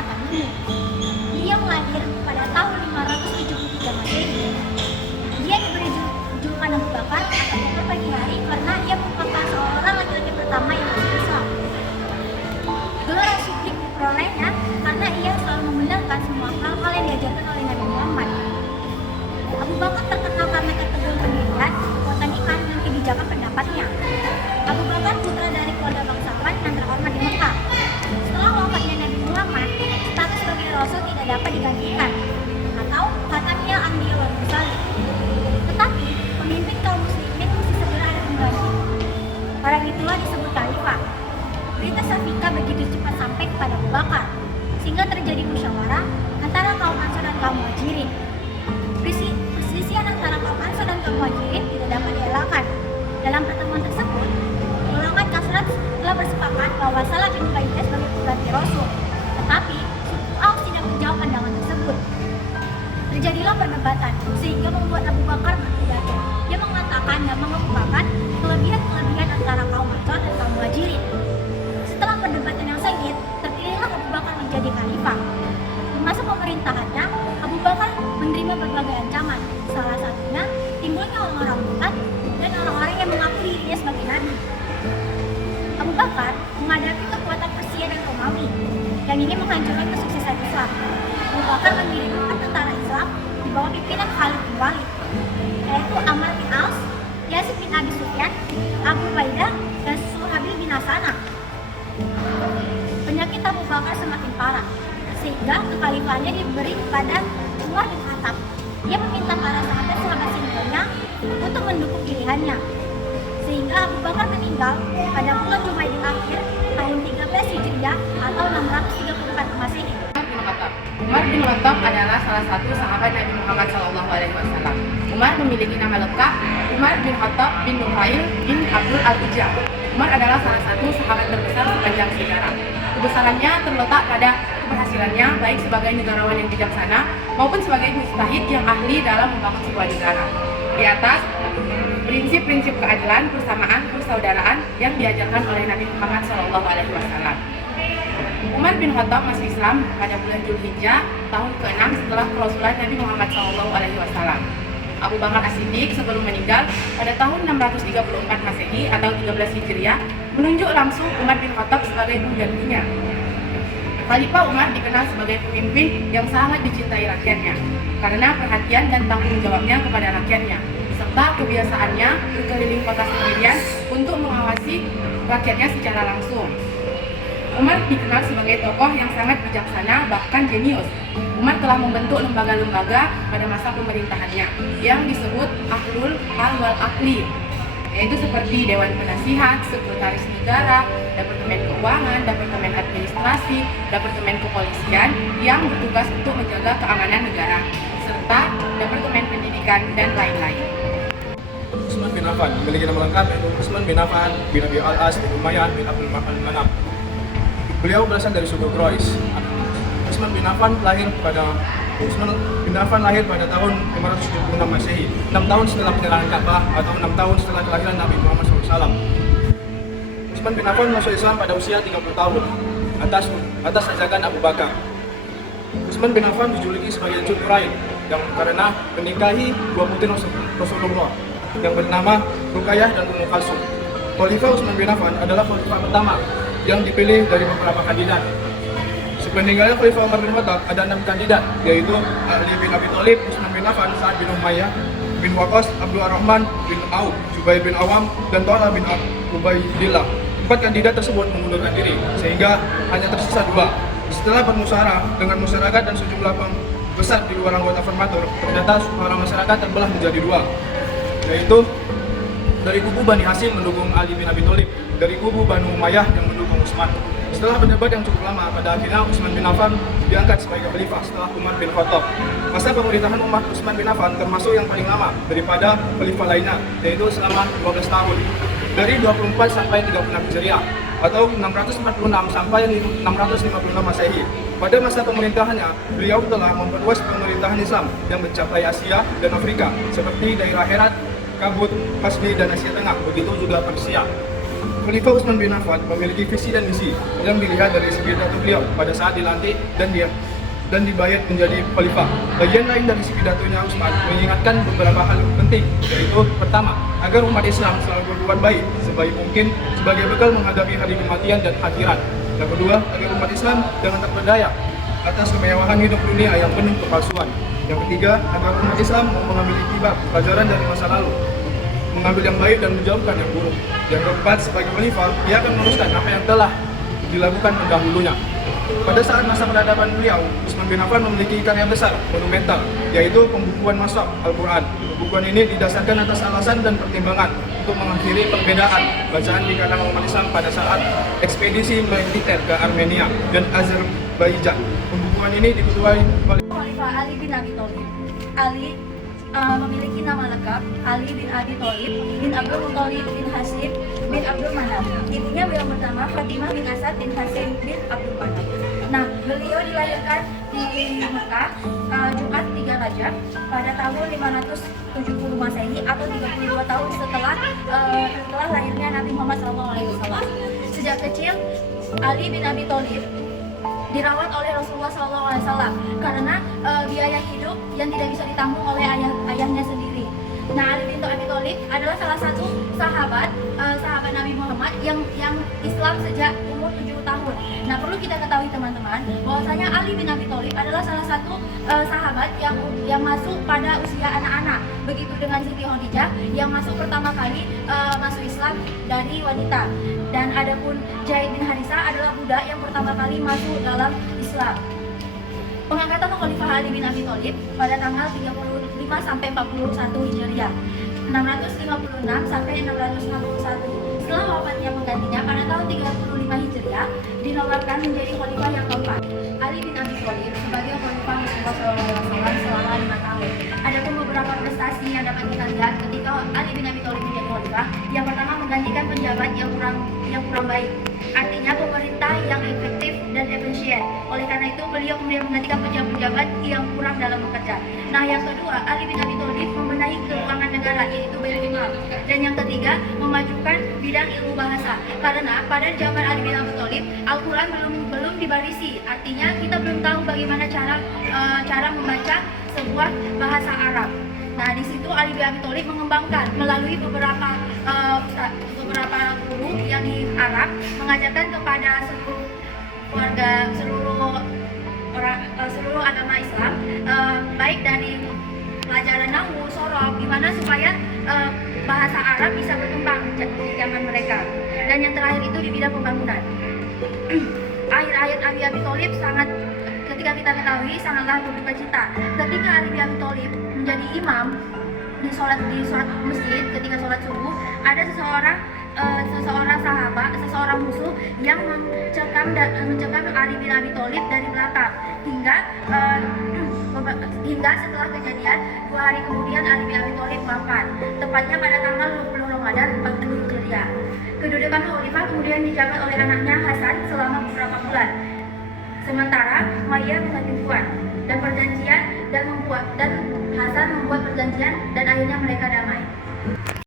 At-Tamimi. Dia lahir pada tahun 573 Masehi. Dia diberi julukan Abu Bakar atau Bakar pagi hari karena ia merupakan seorang laki-laki pertama yang masuk Islam. Gelar As-Siddiq diperolehnya karena ia selalu membenarkan semua hal-hal yang diajarkan oleh Nabi Muhammad. Abu Bakar terkenal karena keteguhan pendirian, kekuatan iman, dan kebijakan pendapatnya. Abu Bakar putra dari keluarga bangsawan yang terhormat di Mekah. Setelah wafatnya Nabi Muhammad, status sebagai Rasul tidak dapat digantikan atau khatamnya Anbiya wal Mursalin. Tetapi pemimpin kaum muslimin mesti segera ada pengganti. Orang itulah disebut khalifah. Berita Safika begitu cepat sampai kepada Abu Bakar, sehingga terjadi musyawarah antara kaum Ansor dan kaum Muhajirin. Perselisihan antara kaum Ansor dan kaum Muhajirin tidak dapat dielakkan. Dalam pertemuan tersebut, golongan Khazraj telah bersepakat bahwa Salah bin Ubaidah sebagai pengganti Rasul. Tetapi suku Aus tidak menjawab pandangan tersebut. Terjadilah perdebatan sehingga membuat Abu Bakar berpidato. Dia mengatakan dan mengemukakan kelebihan antara kaum Ansor dan kaum Muhajirin. Setelah perdebatan yang sengit, terpilihlah Abu Bakar menjadi khalifah. Di masa pemerintahannya, Abu Bakar menerima berbagai ancaman, salah satunya timbulnya orang-orang murtad dan orang-orang yang mengaku dirinya sebagai nabi. Abu Bakar menghadapi kekuatan Persia dan Romawi yang ingin menghancurkan kesuksesan Islam. Abu Bakar mengirim 4 tentara Islam di bawah pimpinan Khalid bin Walid, yaitu Amr bin Aus, Yazid bin Abi Sufyan, Abu Ubaidah, dan Suhabil bin Hasanah. Penyakit Abu Bakar semakin parah, sehingga kekhalifahannya diberi kepada Umar bin Khattab. Dia meminta para sahabat seniornya untuk mendukung pilihannya, sehingga Abu Bakar meninggal pada bulan Jumadil Akhir tahun 13 Hijriah atau 634 Masehi. Umar bin Khattab adalah salah satu sahabat Nabi Muhammad SAW. Umar memiliki nama lengkap Umar bin Khattab bin Nufail bin Abdul Al-Ujah. Umar adalah salah satu sahabat terbesar sepanjang sejarah. Kebesarannya terletak pada keberhasilannya baik sebagai negarawan yang bijaksana maupun sebagai mujtahid yang ahli dalam membangun sebuah negara. Di atas prinsip-prinsip keadilan, persamaan, persaudaraan yang diajarkan oleh Nabi Muhammad SAW. Umar bin Khattab masuk Islam pada bulan Zulhijjah tahun ke-6 setelah kerasulan Nabi Muhammad SAW. Abu Bakar As-Siddiq sebelum meninggal pada tahun 634 Masehi atau 13 Hijriah menunjuk langsung Umar bin Khattab sebagai penggantinya. Khalifah Umar dikenal sebagai pemimpin yang sangat dicintai rakyatnya karena perhatian dan tanggung jawabnya kepada rakyatnya, serta kebiasaannya berkeliling kota sendirian untuk mengawasi rakyatnya secara langsung. Umar dikenal sebagai tokoh yang sangat bijaksana, bahkan jenius. Umar telah membentuk lembaga-lembaga pada masa pemerintahannya yang disebut Ahlul Hal wal Aqli, yaitu seperti Dewan Penasihat, Sekretaris Negara, Departemen Keuangan, Departemen Administrasi, Departemen Kepolisian yang bertugas untuk menjaga keamanan negara, serta Departemen Pendidikan dan lain-lain. Utsman bin Affan memiliki nama lengkap yaitu Utsman bin Affan bin Abi Al-As bin Umayyah bin Abdul Manaf. Beliau berasal dari suku Quraisy. Utsman bin Affan lahir pada tahun 576 Masehi, 6 tahun setelah penyerahan Ka'bah atau 6 tahun setelah kelahiran Nabi Muhammad SAW. Utsman bin Affan masuk Islam pada usia 30 tahun atas ajakan Abu Bakar. Utsman bin Affan dijuluki sebagai Dzulqarnain yang karena menikahi dua putri Rasulullah yang bernama Ruqayyah dan Ummu Kalsum. Khalifah Utsman bin Affan adalah khalifah pertama yang dipilih dari beberapa kandidat. Sepeninggalnya Khalifah Umar bin Khattab ada 6 kandidat, yaitu Ali bin Abi Thalib, Utsman bin Affan, Sa'ad bin Umayyah bin Waqqas, Abdul Rahman bin Auf, Jubair bin Awam, dan Talha bin Ubaidillah. 4 kandidat tersebut mengundurkan diri, sehingga hanya tersisa 2. Setelah bermusyawarah dengan masyarakat dan sejumlah pembesar di luar anggota formatur, ternyata suara masyarakat terbelah menjadi 2, yaitu dari kubu Bani Hashim mendukung Ali bin Abi Thalib, dari kubu Banu Umayyah yang mendukung Utsman. Setelah berdebat yang cukup lama, pada akhirnya Utsman bin Affan diangkat sebagai khalifah setelah Umar bin Khattab. Masa pemerintahan Utsman bin Affan termasuk yang paling lama daripada khalifah lainnya, yaitu selama 12 tahun, dari 24 sampai 36 Hijriah atau 646 sampai 656 Masehi. Pada masa pemerintahannya, beliau telah memperluas pemerintahan Islam yang mencapai Asia dan Afrika, seperti daerah Herat, Kabul, Kasbi, dan Asia Tengah, begitu juga Persia. Khalifah Utsman bin Affan memiliki visi dan misi yang dilihat dari segi pidato beliau pada saat dilantik dan dibayat menjadi khalifah. Bagian lain dari si pidatonya Utsman mengingatkan beberapa hal penting, yaitu pertama, agar umat Islam selalu berbuat baik sebaik mungkin sebagai bekal menghadapi hari kematian dan akhirat. Yang kedua, agar umat Islam jangan terpedaya atas kemewahan hidup dunia yang penuh kepalsuan. Yang ketiga, agar umat Islam mengambil iktibar pelajaran dari masa lalu, mengambil yang baik dan menjauhkan yang buruk. Yang keempat, sebagai khalifah, ia akan meneruskan apa yang telah dilakukan pendahulunya. Pada saat masa peradaban beliau, Utsman bin Affan memiliki karya besar, monumental, yaitu pembukuan Mashaf Al-Quran. Pembukuan ini didasarkan atas alasan dan pertimbangan untuk mengakhiri perbedaan bacaan di kalangan umat Islam pada saat ekspedisi militer ke Armenia dan Azerbaijan. Pembukuan ini diketuai oleh Khalifah Ali bin Abi Thalib. Ali memiliki nama lengkap Ali bin Abi Thalib bin Abdul Muthalib bin Hashim bin Abdul Manaf. Ibunya beliau pertama Fatimah bin Asad bin Hashim bin Abdul Manaf. Nah, beliau dilahirkan di Mekah Jumat 3 Rajab pada tahun 570 Masehi atau 32 tahun setelah lahirnya Nabi Muhammad SAW. Sejak kecil Ali bin Abi Thalib dirawat oleh Rasulullah SAW karena biaya hidup yang tidak bisa ditanggung oleh ayahnya sendiri. Nah, Ali bin Abi Thalib adalah salah satu sahabat Nabi Muhammad yang Islam sejak umur 7 tahun. Nah, perlu kita ketahui teman-teman bahwasanya Ali bin Abi Thalib adalah salah satu sahabat yang masuk pada usia anak-anak. Begitu dengan Siti Khadijah yang masuk pertama kali masuk Islam dari wanita. Dan adapun Zaid bin Harisah adalah budak yang pertama kali masuk dalam Islam. Pengangkatan Khalifah Ali bin Abi Thalib pada tanggal 35 sampai 41 Hijriah, 656 sampai 661. Setelah wafatnya penggantinya pada tahun 35 Hijriah, dinobatkan menjadi khalifah yang keempat. Ali bin Abi Thalib sebagai khalifah Rasulullah SAW selama 5 tahun. Adapun beberapa prestasi yang dapat kita lihat ketika Ali bin Abi Thalib menjadi khalifah. Yang pertama, menggantikan penjabat yang kurang baik. Artinya pemerintah yang efektif dan efisien. Oleh karena itu beliau kemudian menggantikan pejabat yang kurang dalam bekerja. Nah, yang kedua, Ali bin Abi Thalib membenahi keuangan negara, yaitu Baitul Mal. Dan yang ketiga, memajukan bidang ilmu bahasa. Karena pada zaman Ali bin Abi Thalib, Al-Quran belum dibarisi. Artinya kita belum tahu bagaimana cara membaca sebuah bahasa Arab. Nah, di situ Ali bin Abi Thalib mengembangkan melalui beberapa guru yang di Arab, mengajarkan kepada seluruh warga, seluruh agama Islam, baik dari pelajaran nahwu, sorof, gimana supaya bahasa Arab bisa berkembang di zaman mereka. Dan yang terakhir itu di bidang pembangunan. Akhir-akhir Ali bin Abi Thalib ketika kita ketahui sangatlah berduka cita. Ketika Ali bin Abi Thalib menjadi imam di sholat masjid, ketika sholat subuh, ada seseorang musuh yang mencekam Ali bin Abi Thalib dari belakang hingga setelah kejadian 2 hari kemudian Ali bin Abi Thalib wafat, tepatnya pada tanggal 20 Ramadan 40 Hijriah. Kedudukan khalifah kemudian dijabat oleh anaknya Hasan selama beberapa bulan. Sementara Umayyah mengganti Tuan dan Hasan membuat perjanjian dan akhirnya mereka damai.